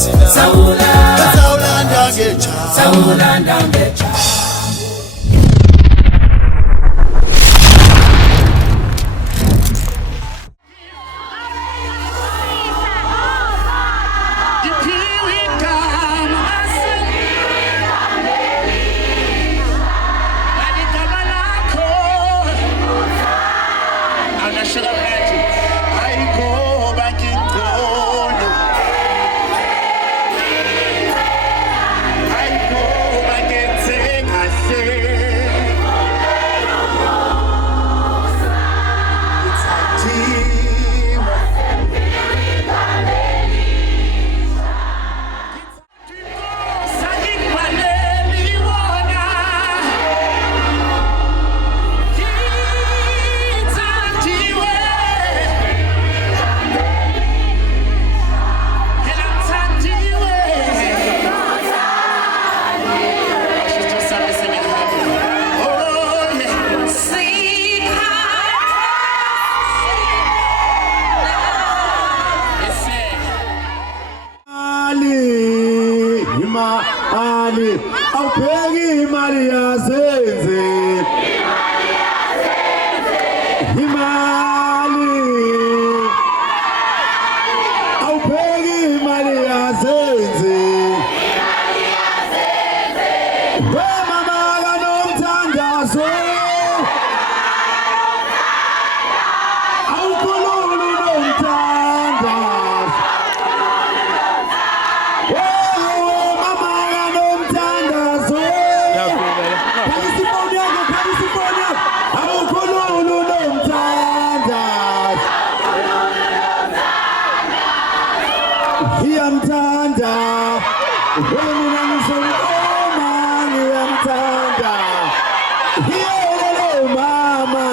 Sawulanda ngecha. Awupheki imali yasenze imali awupheki imali yasenze mama kanomthandazo awukhululu nomthandazo ngiyamthanda wena ngisho oma ngiyamthanda yelele mama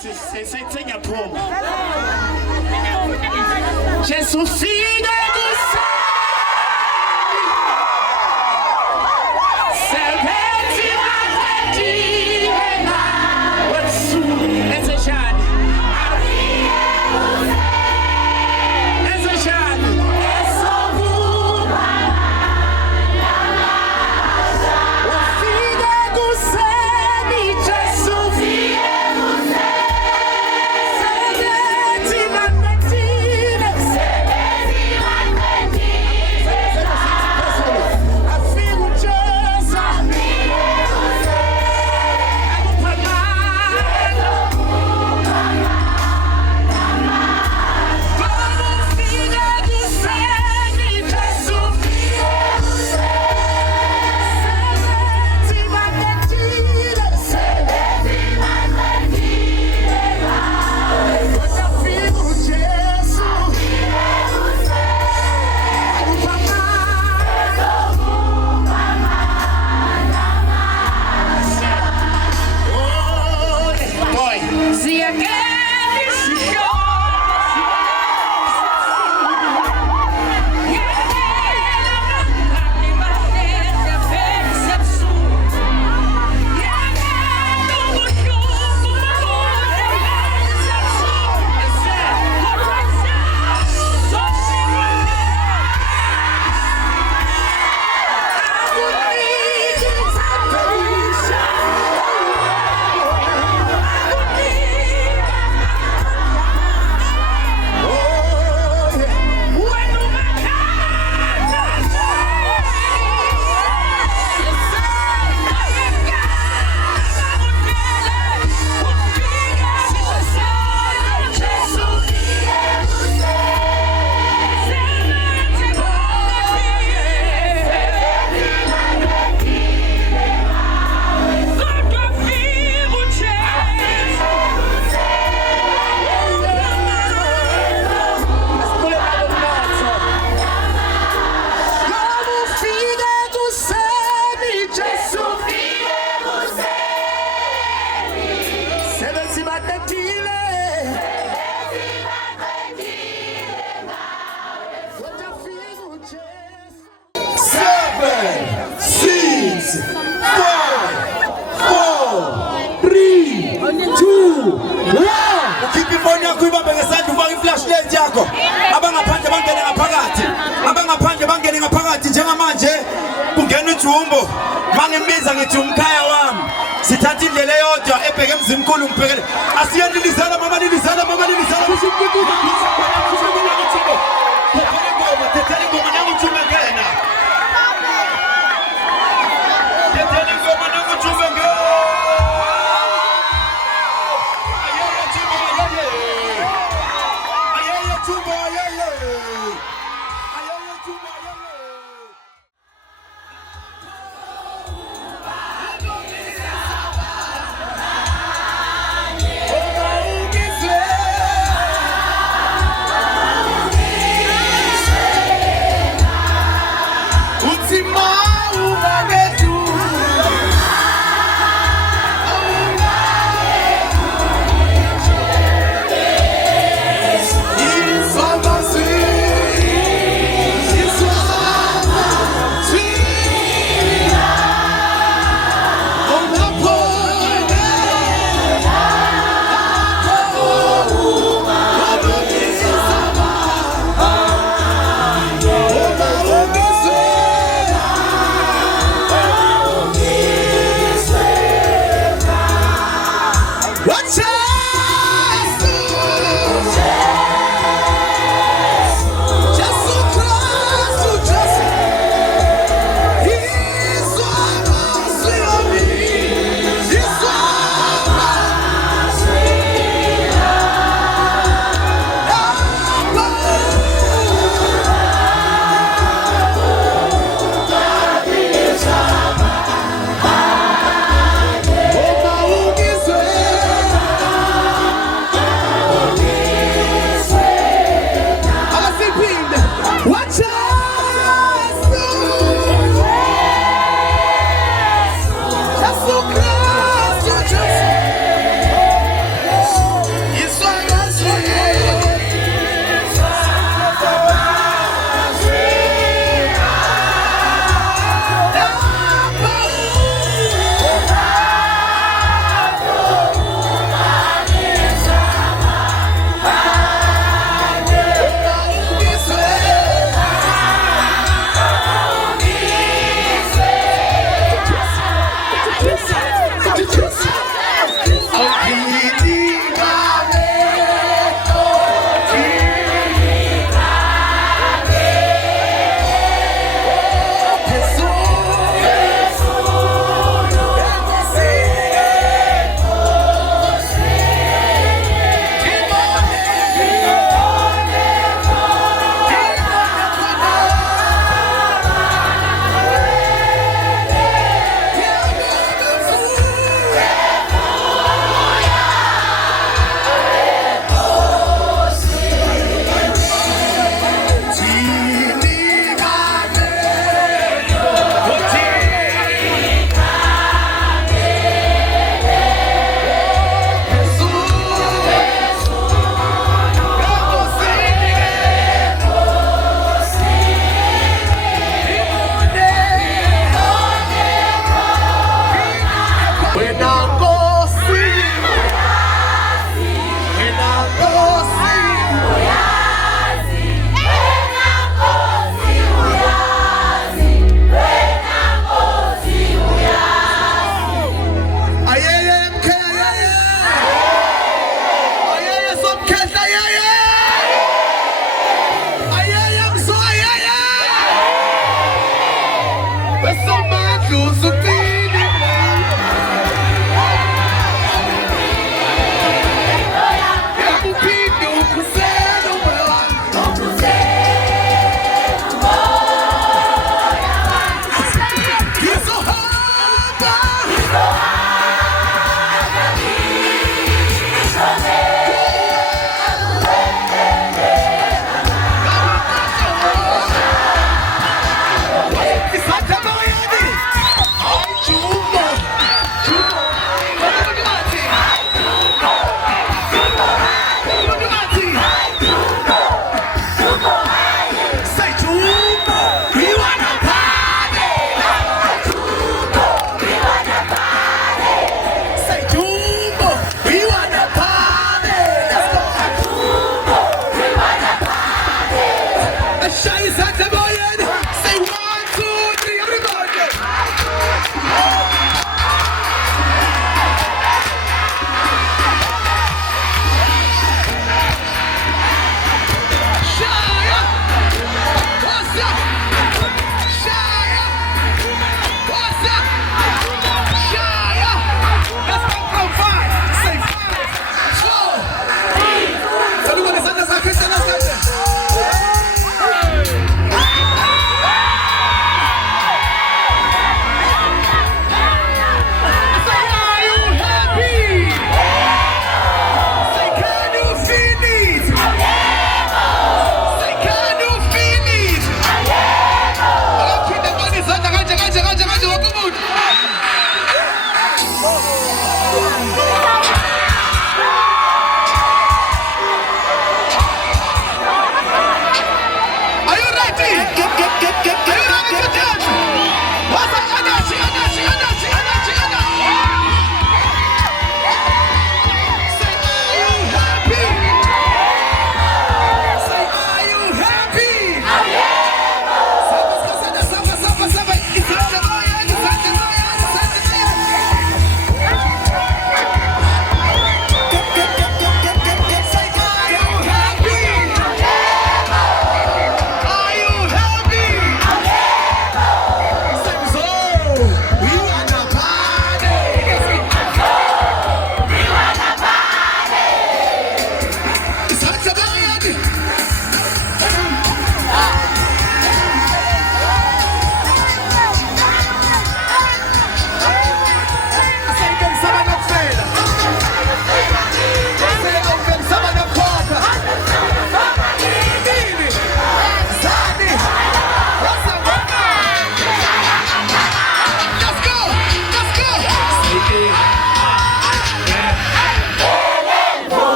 Senya promo. Jesus figa do céu. Servente atendida. What's essa chave? Essa chave. Essa rua. O figa do céu. Jesus figa do céu. Mangimbiza ngithi umkhaya wami sithatha indlela eyodwa ebheke emzimkhulu ngibhekele asiyandilizana mama nilizana kusikikuba tethela ingoma nangujume ngena tethela ingoma nangujume ngena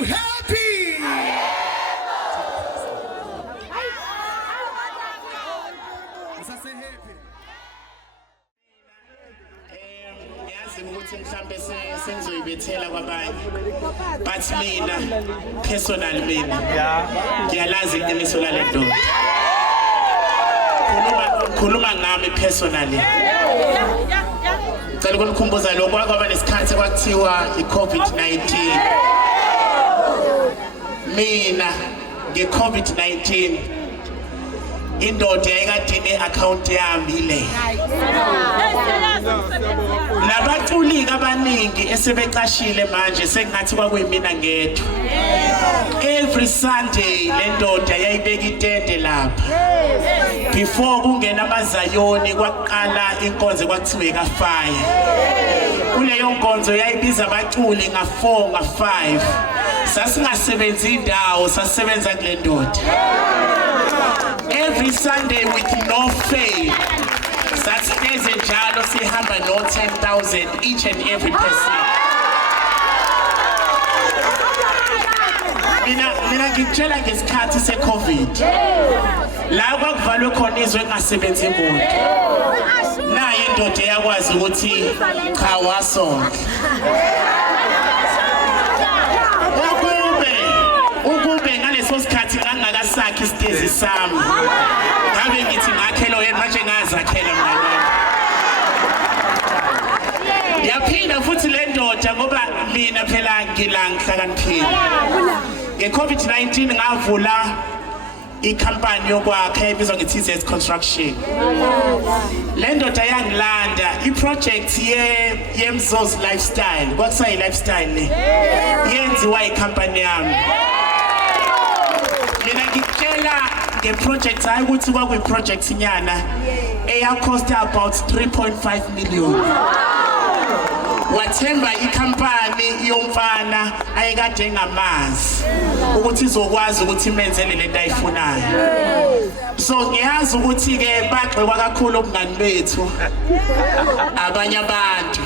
you happy? Ukuthi mhlambe sengizoyibethela kwabanye but mina personal mina ngiyalazi iqiniso lale ntombi khuluma ngami personally cela ukunikhumbuza lokho kwaba nesikhathi kwakuthiwa iCovid-19 mina ngeCovid-19 indoda yayikade ne-account yami ile nabaculi abaningi esebecashile manje sengathi kwakuyimina ngedwa every Sunday le ndoda yayibeka itende lapha before kungena amazayoni kwaqala inkonzo kwakuthiwe kaFire kuleyo nkonzo yayibiza abaculi nga4 nga5 sasingasebenzi indawo sasebenza kule ndoda every Sunday with no fail Saturdays njalo sihamba no 10,000 each and every person mina ngitshela ngesikhathi seCovid la kwakuvalwe khona izwe engasebenzi imoto nayo indoda yakwazi ukuthi cha wasonke ukube ngaleso sikhathi ngangakasakhi isitezi sami ngabe ngithi ngakhelo yena manje ngazakhela mngani yaphinda futhi le ndoda ngoba mina phela ngihlakaniphile ngeCovid-19 ngavula ikhampani yokwakha ebizwa ngeTZS Construction le ndoda yangilanda iproject yeMzo's Lifestyle kwakusayi lifestyle le yenziwa ikhampani yami mina ngitshela ngeproject hayi ukuthi kwakuyiproject inyana eyacost about 3.5 million wathemba ikhampani yomfana ayekade engamazi ukuthi izokwazi ukuthi imenzele lento ayifunayo so ngiyazi ukuthi ke bagxekwa kakhulu obungani bethu abanye abantu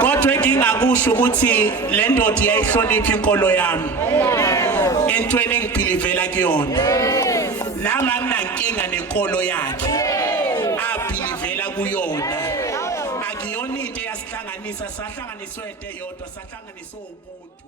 kodwa engingakusho ukuthi le ndoda iyayihlonipha inkolo yami entweni engibhilivela kuyona nami anginankinga nenkolo yakhe abhilivela kuyona akuyona into eyasihlanganisa sahlanganiswe into eyodwa sahlanganiswe ubuntu